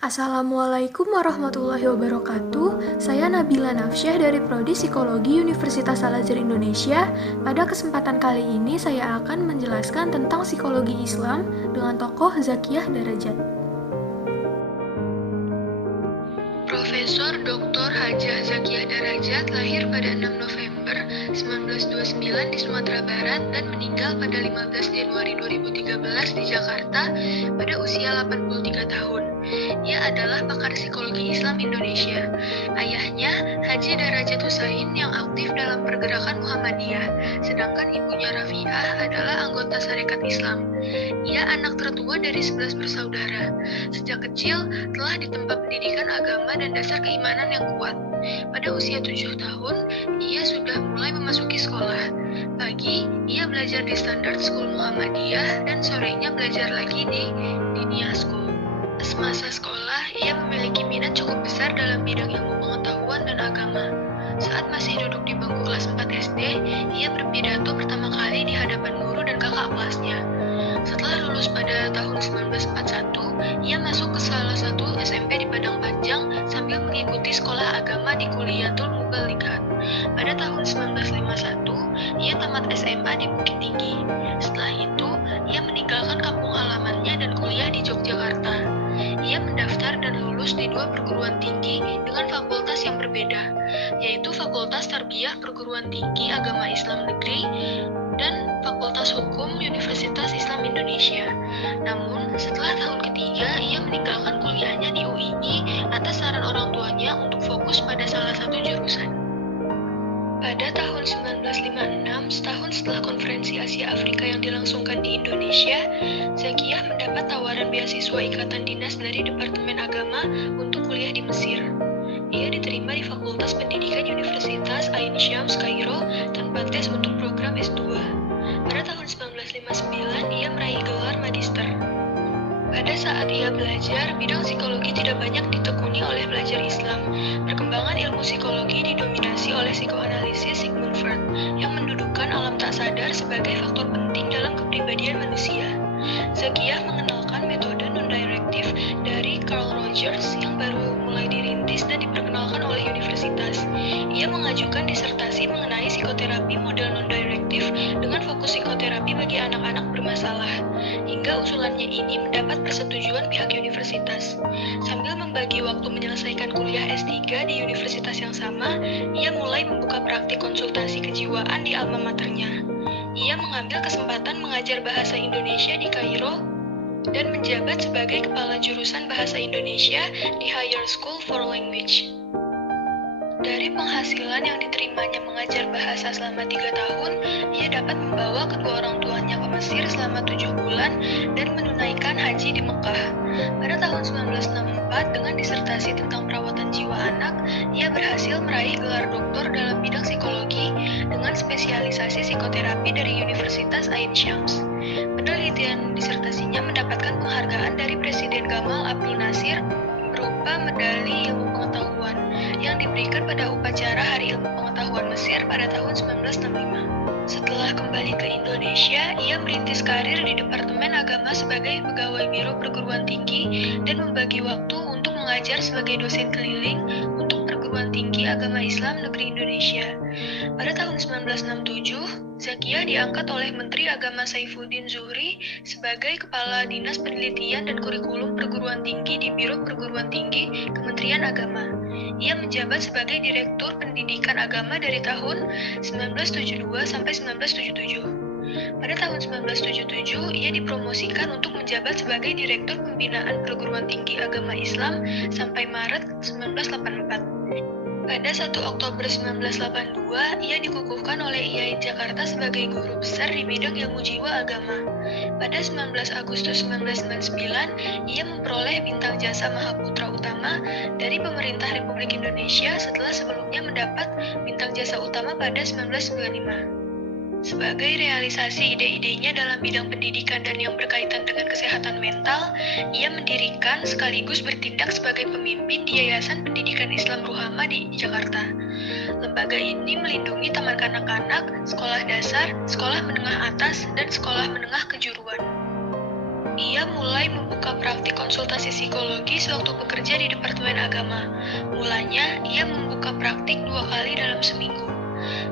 Assalamualaikum warahmatullahi wabarakatuh. Saya Nabila Nafsyah dari Prodi Psikologi Universitas Al-Azhar Indonesia. Pada kesempatan kali ini saya akan menjelaskan tentang psikologi Islam dengan tokoh Zakiyah Darajat. Profesor Dr. Hajah Zakiyah Darajat lahir pada 6 November 1929 di Sumatera Barat dan meninggal pada 15 Januari 2013 di Jakarta pada usia 83 tahun. Ia adalah pakar psikologi Islam Indonesia. Ayahnya, Haji Darajat Husain yang aktif dalam pergerakan Muhammadiyah, sedangkan ibunya Rafiah adalah anggota Sarekat Islam. Ia anak tertua dari 11 bersaudara. Sejak kecil telah ditempa pendidikan agama dan dasar keimanan yang kuat. Pada usia 7 tahun, ia sudah mulai memasuki sekolah. Pagi, ia belajar di Standard School Muhammadiyah dan sorenya belajar lagi di Diniyah School. Semasa sekolah, ia memiliki minat cukup besar dalam bidang ilmu pengetahuan dan agama. Saat masih duduk di bangku kelas 4 SD, ia berpidato pertama kali di hadapan guru dan kakak kelasnya. Setelah lulus pada tahun 1941, ia masuk ke salah satu SMP di Padang Panjang sambil mengikuti sekolah agama di Kuliatul Mubalighah. Pada tahun 1951, ia tamat SMA di Bukit Tinggi. Setelah itu, ia meninggalkan kampung halamannya dan kuliah di Yogyakarta. Ia mendaftar dan lulus di 2 perguruan tinggi dengan fakultas yang berbeda, yaitu Fakultas Tarbiyah Perguruan Tinggi Agama Islam Negeri dan Fakultas Hukum Universitas Islam Indonesia. Namun, setelah tahun ketiga, ia meninggalkan kuliahnya di UII atas saran orang tuanya untuk fokus pada salah satu jurusan. Pada tahun 1956, setahun setelah Konferensi Asia Afrika yang dilangsungkan di Indonesia, Zakiyah mendapat tawaran beasiswa ikatan dinas dari Departemen Agama untuk kuliah di Mesir. Ia diterima di Fakultas Pendidikan Universitas Ain Syams Kairo tanpa tes untuk program S2. Pada tahun 1959, ia meraih gelar magister. Pada saat ia belajar, bidang psikologi tidak banyak ditekuni oleh pelajar Islam. Perkembangan ilmu psikologi didominasi oleh psikoanalisis Sigmund Freud yang mendudukkan alam tak sadar sebagai faktor penting dalam kepribadian manusia. Zakiyah mengenalkan metode non-direktif dari Carl Rogers yang baru mulai dirintis dan diperkenalkan oleh universitas. Ia mengajukan disertasi mengenai psikoterapi model non-direktif dengan fokus psikoterapi bagi anak-anak bermasalah. Hingga usulannya ini mendapat persetujuan pihak universitas. Sambil membagi waktu menyelesaikan kuliah S3 di universitas yang sama, ia mulai membuka praktik konsultasi kejiwaan di alma maternya. Ia mengambil kesempatan mengajar bahasa Indonesia di Kairo dan menjabat sebagai kepala jurusan bahasa Indonesia di Higher School for Language. Dari penghasilan yang diterimanya mengajar bahasa selama 3 tahun, ia dapat membawa kedua orang tuanya ke Mesir selama 7 bulan dan menunaikan haji di Mekah. Pada tahun 1964, dengan disertasi tentang perawatan jiwa anak, ia berhasil meraih gelar doktor dalam bidang psikologi dengan spesialisasi psikoterapi dari Universitas Ain Syams. Penelitian disertasinya mendapatkan penghargaan dari Presiden Gamal Abdul Nasir berupa medali ilmu pengetahuan yang diberikan pada upacara Hari Ilmu Pengetahuan Mesir pada tahun 1965. Setelah kembali ke Indonesia, ia merintis karir di Departemen Agama sebagai pegawai Biro Perguruan Tinggi dan membagi waktu untuk mengajar sebagai dosen keliling untuk Perguruan Tinggi Agama Islam Negeri Indonesia. Pada tahun 1967, Zakiyah diangkat oleh Menteri Agama Saifuddin Zuhri sebagai Kepala Dinas Penelitian dan Kurikulum Perguruan Tinggi di Biro Perguruan Tinggi Kementerian Agama. Ia menjabat sebagai Direktur Pendidikan Agama dari tahun 1972 sampai 1977. Pada tahun 1977, ia dipromosikan untuk menjabat sebagai Direktur Pembinaan Perguruan Tinggi Agama Islam sampai Maret 1984. Pada 1 Oktober 1982, ia dikukuhkan oleh IAIN Jakarta sebagai guru besar di bidang ilmu jiwa agama. Pada 19 Agustus 1999, ia memperoleh bintang jasa Mahaputra Utama dari Pemerintah Republik Indonesia setelah sebelumnya mendapat bintang jasa utama pada 1995. Sebagai realisasi ide-idenya dalam bidang pendidikan dan yang berkaitan dengan kesehatan mental, ia mendirikan sekaligus bertindak sebagai pemimpin di Yayasan Pendidikan Islam Ruhama di Jakarta. Lembaga ini melindungi taman kanak-kanak, sekolah dasar, sekolah menengah atas, dan sekolah menengah kejuruan. Ia mulai membuka praktik konsultasi psikologi sewaktu bekerja di Departemen Agama. Mulanya, ia membuka praktik 2 kali dalam seminggu.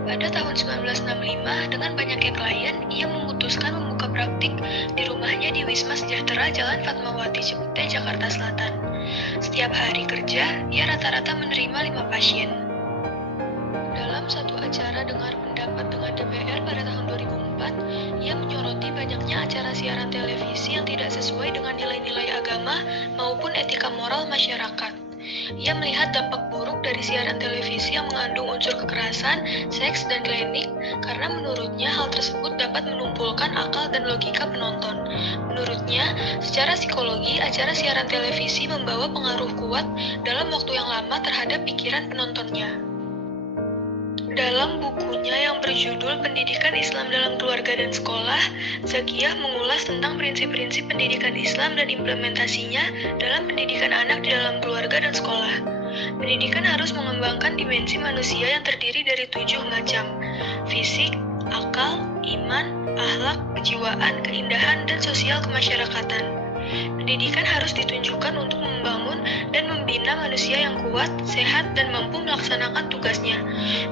Pada tahun 1965, dengan banyaknya klien, ia memutuskan membuka praktik di rumahnya di Wisma Sejahtera Jalan Fatmawati Cipete, Jakarta Selatan. Setiap hari kerja, ia rata-rata menerima 5 pasien. Dalam satu acara dengar pendapat dengan DPR pada tahun 2004, ia menyoroti banyaknya acara siaran televisi yang tidak sesuai dengan nilai-nilai agama maupun etika moral masyarakat. Ia melihat dampak buruk dari siaran televisi yang mengandung unsur kekerasan, seks, dan klinik karena menurutnya hal tersebut dapat menumpulkan akal dan logika penonton. Menurutnya, secara psikologi, acara siaran televisi membawa pengaruh kuat dalam waktu yang lama terhadap pikiran penontonnya. Dalam bukunya yang berjudul Pendidikan Islam dalam Keluarga dan Sekolah, Zakiyah mengulas tentang prinsip-prinsip pendidikan Islam dan implementasinya dalam pendidikan anak di dalam keluarga dan sekolah. Pendidikan harus mengembangkan dimensi manusia yang terdiri dari 7 macam: fisik, akal, iman, akhlak, kejiwaan, keindahan, dan sosial kemasyarakatan. Pendidikan harus ditunjukkan untuk membangun dan membina manusia yang kuat, sehat, dan mampu melaksanakan tugasnya.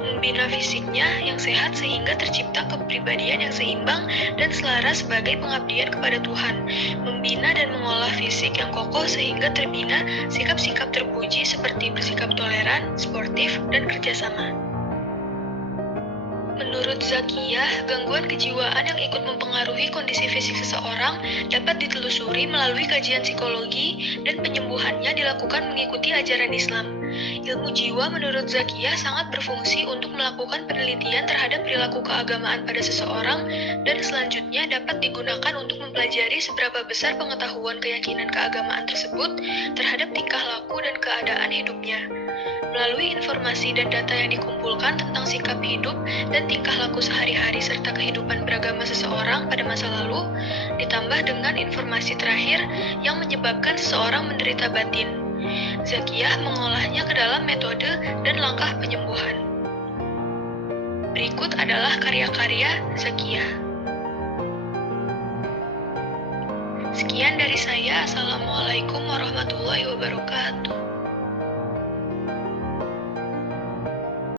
Membina fisiknya yang sehat sehingga tercipta kepribadian yang seimbang dan selaras sebagai pengabdian kepada Tuhan. Membina dan mengolah fisik yang kokoh sehingga terbina sikap-sikap terpuji seperti bersikap toleran, sportif, dan kerjasama. Menurut Zakiyah, gangguan kejiwaan yang ikut mempengaruhi kondisi fisik seseorang dapat ditelusuri melalui kajian psikologi dan penyembuhannya dilakukan mengikuti ajaran Islam. Ilmu jiwa menurut Zakiyah sangat berfungsi untuk melakukan penelitian terhadap perilaku keagamaan pada seseorang dan selanjutnya dapat digunakan untuk mempelajari seberapa besar pengetahuan keyakinan keagamaan tersebut terhadap tingkah laku dan keadaan hidupnya. Melalui informasi dan data yang dikumpulkan tentang sikap hidup dan tingkah laku sehari-hari serta kehidupan beragama seseorang pada masa lalu, ditambah dengan informasi terakhir yang menyebabkan seseorang menderita batin. Zakiyah mengolahnya ke dalam metode dan langkah penyembuhan. Berikut adalah karya-karya Zakiyah. Sekian dari saya. Assalamualaikum warahmatullahi wabarakatuh.